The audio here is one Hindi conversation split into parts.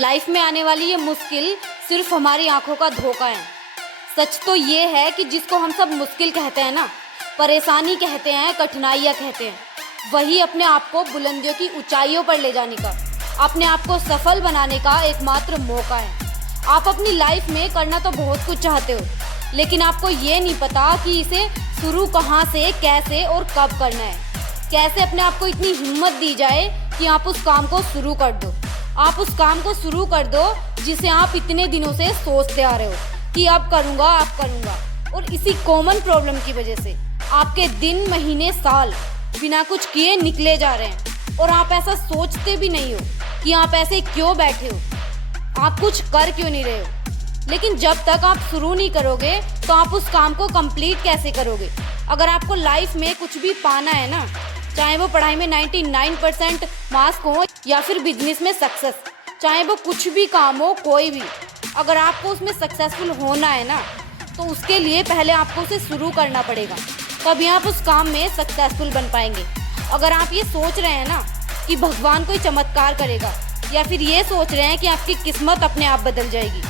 लाइफ में आने वाली ये मुश्किल सिर्फ हमारी आंखों का धोखा है। सच तो ये है कि जिसको हम सब मुश्किल कहते हैं ना, परेशानी कहते हैं, कठिनाइयाँ कहते हैं, वही अपने आप को बुलंदियों की ऊंचाइयों पर ले जाने का, अपने आप को सफल बनाने का एकमात्र मौका है। आप अपनी लाइफ में करना तो बहुत कुछ चाहते हो, लेकिन आपको ये नहीं पता कि इसे शुरू कहाँ से, कैसे और कब करना है। कैसे अपने आप को इतनी हिम्मत दी जाए कि आप उस काम को शुरू कर दो। आप उस काम को शुरू कर दो जिसे आप इतने दिनों से सोचते आ रहे हो कि अब करूँगा, अब करूँगा। और इसी कॉमन प्रॉब्लम की वजह से आपके दिन, महीने, साल बिना कुछ किए निकले जा रहे हैं। और आप ऐसा सोचते भी नहीं हो कि आप ऐसे क्यों बैठे हो, आप कुछ कर क्यों नहीं रहे हो। लेकिन जब तक आप शुरू नहीं करोगे तो आप उस काम को कंप्लीट कैसे करोगे। अगर आपको लाइफ में कुछ भी पाना है ना, चाहे वो पढ़ाई में 99% मार्क्स हो या फिर बिजनेस में सक्सेस, चाहे वो कुछ भी काम हो, कोई भी, अगर आपको उसमें सक्सेसफुल होना है ना, तो उसके लिए पहले आपको उसे शुरू करना पड़ेगा, तभी आप उस काम में सक्सेसफुल बन पाएंगे। अगर आप ये सोच रहे हैं ना कि भगवान कोई चमत्कार करेगा, या फिर ये सोच रहे हैं कि आपकी किस्मत अपने आप बदल जाएगी,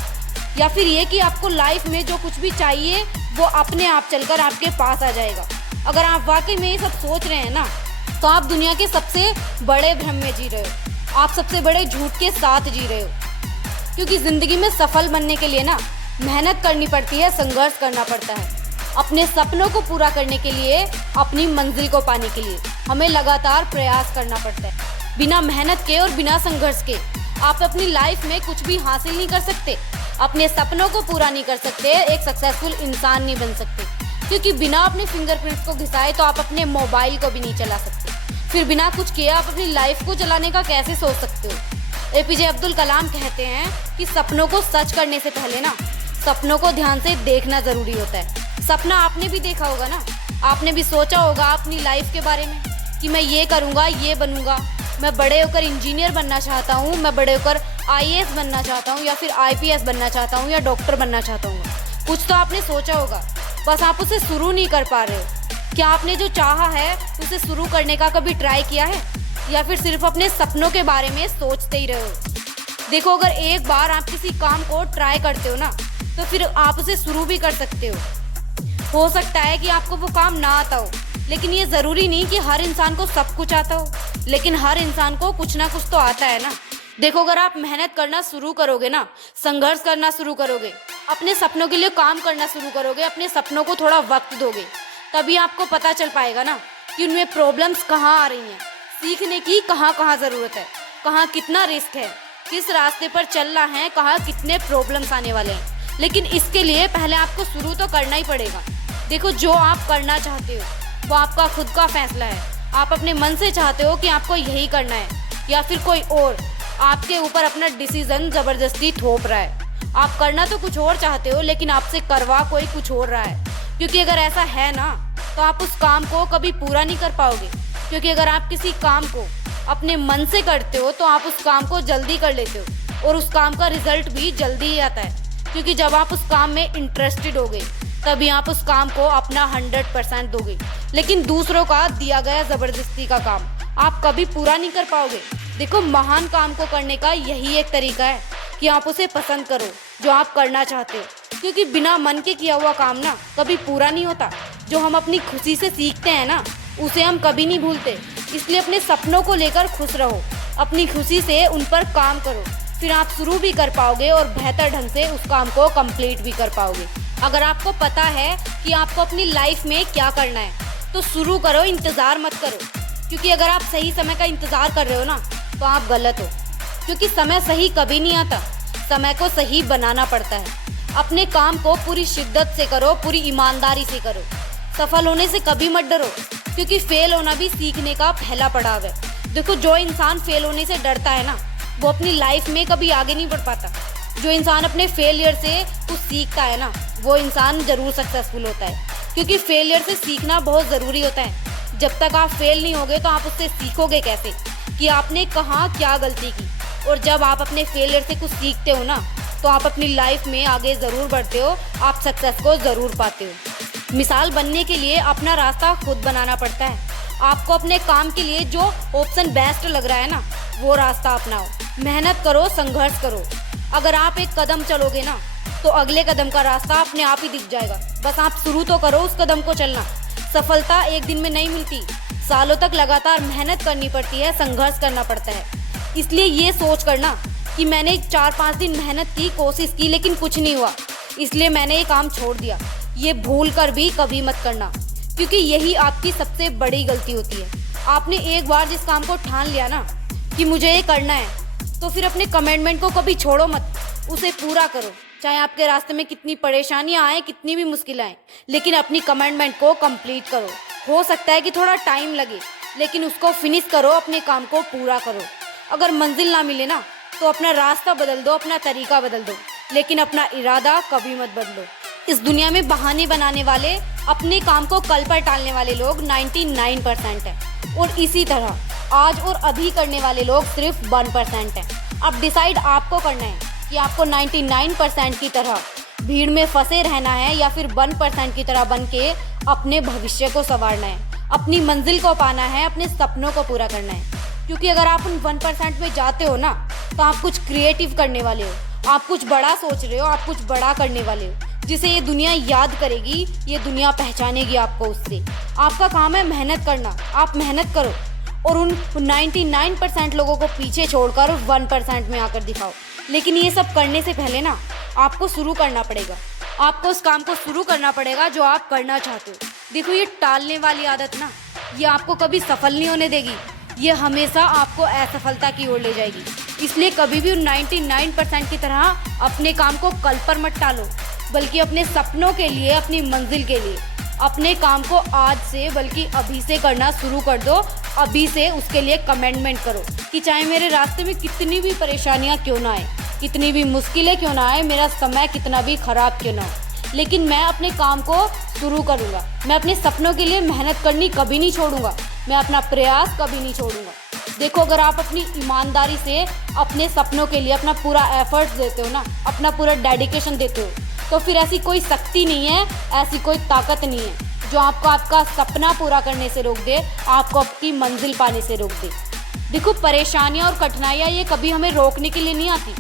या फिर ये कि आपको लाइफ में जो कुछ भी चाहिए वो अपने आप चलकर आपके पास आ जाएगा, अगर आप वाकई में ये सब सोच रहे हैं ना, तो आप दुनिया के सबसे बड़े भ्रम में जी रहे हो। आप सबसे बड़े झूठ के साथ जी रहे हो। क्योंकि ज़िंदगी में सफल बनने के लिए ना मेहनत करनी पड़ती है, संघर्ष करना पड़ता है। अपने सपनों को पूरा करने के लिए, अपनी मंजिल को पाने के लिए हमें लगातार प्रयास करना पड़ता है। बिना मेहनत के और बिना संघर्ष के आप अपनी लाइफ में कुछ भी हासिल नहीं कर सकते, अपने सपनों को पूरा नहीं कर सकते, एक सक्सेसफुल इंसान नहीं बन सकते। क्योंकि बिना अपने फिंगरप्रिंट्स को घिसाए तो आप अपने मोबाइल को भी नहीं चला सकते। फिर बिना कुछ किए आप अपनी लाइफ को चलाने का कैसे सोच सकते हो। एपीजे अब्दुल कलाम कहते हैं कि सपनों को सच करने से पहले ना सपनों को ध्यान से देखना ज़रूरी होता है। सपना आपने भी देखा होगा ना, आपने भी सोचा होगा अपनी लाइफ के बारे में कि मैं ये करूँगा, ये बनूँगा, मैं बड़े होकर इंजीनियर बनना चाहता हूँ, मैं बड़े होकर आईएएस बनना चाहता हूँ, या फिर आईपीएस बनना चाहता हूँ, या डॉक्टर बनना चाहता हूँ। कुछ तो आपने सोचा होगा, बस आप उसे शुरू नहीं कर पा रहे हो। क्या आपने जो चाहा है उसे शुरू करने का कभी ट्राई किया है, या फिर सिर्फ अपने सपनों के बारे में सोचते ही रहे हो। देखो, अगर एक बार आप किसी काम को ट्राई करते हो ना, तो फिर आप उसे शुरू भी कर सकते हो सकता है कि आपको वो काम ना आता हो, लेकिन ये ज़रूरी नहीं कि हर इंसान को सब कुछ आता हो, लेकिन हर इंसान को कुछ ना कुछ तो आता है ना। देखो, अगर आप मेहनत करना शुरू करोगे ना, संघर्ष करना शुरू करोगे, अपने सपनों के लिए काम करना शुरू करोगे, अपने सपनों को थोड़ा वक्त दोगे, तभी आपको पता चल पाएगा ना कि उनमें प्रॉब्लम्स कहाँ आ रही हैं, सीखने की कहाँ कहाँ ज़रूरत है, कहाँ कितना रिस्क है, किस रास्ते पर चलना है, कहाँ कितने प्रॉब्लम्स आने वाले हैं। लेकिन इसके लिए पहले आपको शुरू तो करना ही पड़ेगा। देखो, जो आप करना चाहते हो वो आपका खुद का फैसला है। आप अपने मन से चाहते हो कि आपको यही करना है, या फिर कोई और आपके ऊपर अपना डिसीजन ज़बरदस्ती थोप रहा है। आप करना तो कुछ और चाहते हो, लेकिन आपसे करवा कोई कुछ और रहा है। क्योंकि अगर ऐसा है ना, तो आप उस काम को कभी पूरा नहीं कर पाओगे। क्योंकि अगर आप किसी काम को अपने मन से करते हो तो आप उस काम को जल्दी कर लेते हो, और उस काम का रिजल्ट भी जल्दी ही आता है। क्योंकि जब आप उस काम में इंटरेस्टेड होगे तभी आप उस काम को अपना 100% दोगे। लेकिन दूसरों का दिया गया ज़बरदस्ती का काम आप कभी पूरा नहीं कर पाओगे। देखो, महान काम को करने का यही एक तरीका है कि आप उसे पसंद करो जो आप करना चाहते हो। क्योंकि बिना मन के किया हुआ काम ना कभी पूरा नहीं होता। जो हम अपनी खुशी से सीखते हैं ना, उसे हम कभी नहीं भूलते। इसलिए अपने सपनों को लेकर खुश रहो, अपनी खुशी से उन पर काम करो, फिर आप शुरू भी कर पाओगे और बेहतर ढंग से उस काम को कंप्लीट भी कर पाओगे। अगर आपको पता है कि आपको अपनी लाइफ में क्या करना है तो शुरू करो, इंतज़ार मत करो। क्योंकि अगर आप सही समय का इंतज़ार कर रहे हो ना, तो आप गलत हो। क्योंकि समय सही कभी नहीं आता, समय को सही बनाना पड़ता है। अपने काम को पूरी शिद्दत से करो, पूरी ईमानदारी से करो। सफल होने से कभी मत डरो, क्योंकि फेल होना भी सीखने का पहला पड़ाव है। देखो, जो इंसान फेल होने से डरता है ना, वो अपनी लाइफ में कभी आगे नहीं बढ़ पाता। जो इंसान अपने फेलियर से कुछ सीखता है ना, वो इंसान ज़रूर सक्सेसफुल होता है। क्योंकि फेलियर से सीखना बहुत ज़रूरी होता है। जब तक आप फेल नहीं होगे तो आप उससे सीखोगे कैसे कि आपने कहाँ क्या गलती की। और जब आप अपने फेलियर से कुछ सीखते हो ना, तो आप अपनी लाइफ में आगे ज़रूर बढ़ते हो, आप सक्सेस को ज़रूर पाते हो। मिसाल बनने के लिए अपना रास्ता खुद बनाना पड़ता है। आपको अपने काम के लिए जो ऑप्शन बेस्ट लग रहा है ना, वो रास्ता अपनाओ, मेहनत करो, संघर्ष करो। अगर आप एक कदम चलोगे ना तो अगले कदम का रास्ता अपने आप ही दिख जाएगा। बस आप शुरू तो करो उस कदम को चलना। सफलता एक दिन में नहीं मिलती, सालों तक लगातार मेहनत करनी पड़ती है, संघर्ष करना पड़ता है। इसलिए ये सोच करना कि मैंने 4-5 दिन मेहनत की, कोशिश की, लेकिन कुछ नहीं हुआ, इसलिए मैंने ये काम छोड़ दिया, ये भूल कर भी कभी मत करना, क्योंकि यही आपकी सबसे बड़ी गलती होती है। आपने एक बार जिस काम को ठान लिया ना कि मुझे ये करना है, तो फिर अपने कमिटमेंट को कभी छोड़ो मत, उसे पूरा करो। चाहे आपके रास्ते में कितनी परेशानियां आए, कितनी भी मुश्किलें आए, लेकिन अपनी कमिटमेंट को कंप्लीट करो। हो सकता है कि थोड़ा टाइम लगे, लेकिन उसको फिनिश करो, अपने काम को पूरा करो। अगर मंजिल ना मिले ना तो अपना रास्ता बदल दो, अपना तरीका बदल दो, लेकिन अपना इरादा कभी मत बदलो। इस दुनिया में बहाने बनाने वाले, अपने काम को कल पर टालने वाले लोग 99% हैं, और इसी तरह आज और अभी करने वाले लोग सिर्फ 1% हैं। अब डिसाइड आपको करना है कि आपको 99% की तरह भीड़ में फंसे रहना है या फिर 1% की तरह बन के अपने भविष्य को संवारना है, अपनी मंजिल को पाना है, अपने सपनों को पूरा करना है। क्योंकि अगर आप उन 1% में जाते हो ना तो आप कुछ क्रिएटिव करने वाले हो, आप कुछ बड़ा सोच रहे हो, आप कुछ बड़ा करने वाले हो, जिसे ये दुनिया याद करेगी, ये दुनिया पहचानेगी आपको उससे। आपका काम है मेहनत करना, आप मेहनत करो और उन 99% लोगों को पीछे छोड़कर 1% में आकर दिखाओ। लेकिन ये सब करने से पहले ना आपको शुरू करना पड़ेगा, आपको उस काम को शुरू करना पड़ेगा जो आप करना चाहते हो। देखो, ये टालने वाली आदत ना, ये आपको कभी सफल नहीं होने देगी, ये हमेशा आपको असफलता की ओर ले जाएगी। इसलिए कभी भी 99% की तरह अपने काम को कल पर मत टालो, बल्कि अपने सपनों के लिए, अपनी मंजिल के लिए अपने काम को आज से बल्कि अभी से करना शुरू कर दो। अभी से उसके लिए कमिटमेंट करो कि चाहे मेरे रास्ते में कितनी भी परेशानियां क्यों ना आए, कितनी भी मुश्किलें क्यों ना आए, मेरा समय कितना भी खराब क्यों ना हो, लेकिन मैं अपने काम को शुरू करूँगा। मैं अपने सपनों के लिए मेहनत करनी कभी नहीं छोड़ूंगा, मैं अपना प्रयास कभी नहीं छोड़ूंगा। देखो, अगर आप अपनी ईमानदारी से अपने सपनों के लिए अपना पूरा एफर्ट्स देते हो ना, अपना पूरा डेडिकेशन देते हो, तो फिर ऐसी कोई शक्ति नहीं है, ऐसी कोई ताकत नहीं है जो आपको आपका सपना पूरा करने से रोक दे, आपको आपकी मंजिल पाने से रोक दे। देखो, परेशानियां और कठिनाइयां ये कभी हमें रोकने के लिए नहीं आती,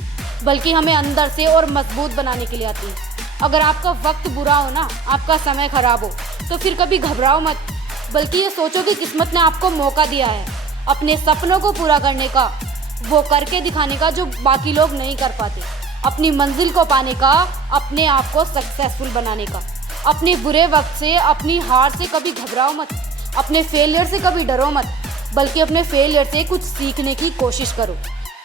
बल्कि हमें अंदर से और मजबूत बनाने के लिए आती है। अगर आपका वक्त बुरा हो ना, आपका समय खराब हो, तो फिर कभी घबराओ मत, बल्कि ये सोचो कि किस्मत ने आपको मौका दिया है अपने सपनों को पूरा करने का, वो करके दिखाने का जो बाकी लोग नहीं कर पाते, अपनी मंजिल को पाने का, अपने आप को सक्सेसफुल बनाने का। अपने बुरे वक्त से, अपनी हार से कभी घबराओ मत, अपने फेलियर से कभी डरो मत, बल्कि अपने फेलियर से कुछ सीखने की कोशिश करो।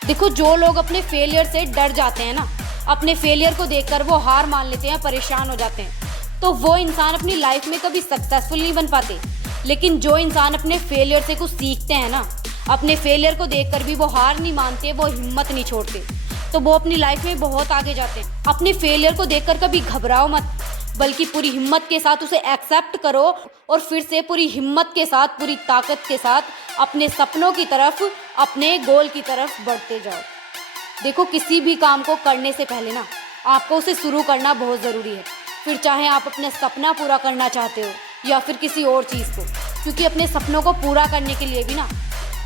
देखो, जो लोग अपने फेलियर से डर जाते हैं ना, अपने फेलियर को देखकर वो हार मान लेते हैं, परेशान हो जाते हैं, तो वो इंसान अपनी लाइफ में कभी सक्सेसफुल नहीं बन पाते। लेकिन जो इंसान अपने फेलियर से कुछ सीखते हैं ना, अपने फेलियर को देखकर भी वो हार नहीं मानते, वो हिम्मत नहीं छोड़ते, तो वो अपनी लाइफ में बहुत आगे जाते हैं। अपने फेलियर को देखकर कभी घबराओ मत, बल्कि पूरी हिम्मत के साथ उसे एक्सेप्ट करो और फिर से पूरी हिम्मत के साथ, पूरी ताकत के साथ अपने सपनों की तरफ, अपने गोल की तरफ बढ़ते जाओ। देखो, किसी भी काम को करने से पहले ना आपको उसे शुरू करना बहुत ज़रूरी है, फिर चाहे आप अपने सपना पूरा करना चाहते हो या फिर किसी और चीज़ को, क्योंकि अपने सपनों को पूरा करने के लिए भी ना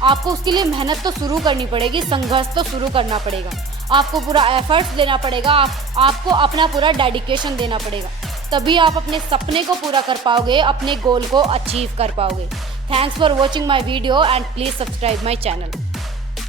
आपको उसके लिए मेहनत तो शुरू करनी पड़ेगी, संघर्ष तो शुरू करना पड़ेगा, आपको पूरा एफर्ट्स देना पड़ेगा, आपको अपना पूरा डेडिकेशन देना पड़ेगा, तभी आप अपने सपने को पूरा कर पाओगे, अपने गोल को अचीव कर पाओगे। Thanks for watching my video and please subscribe my channel.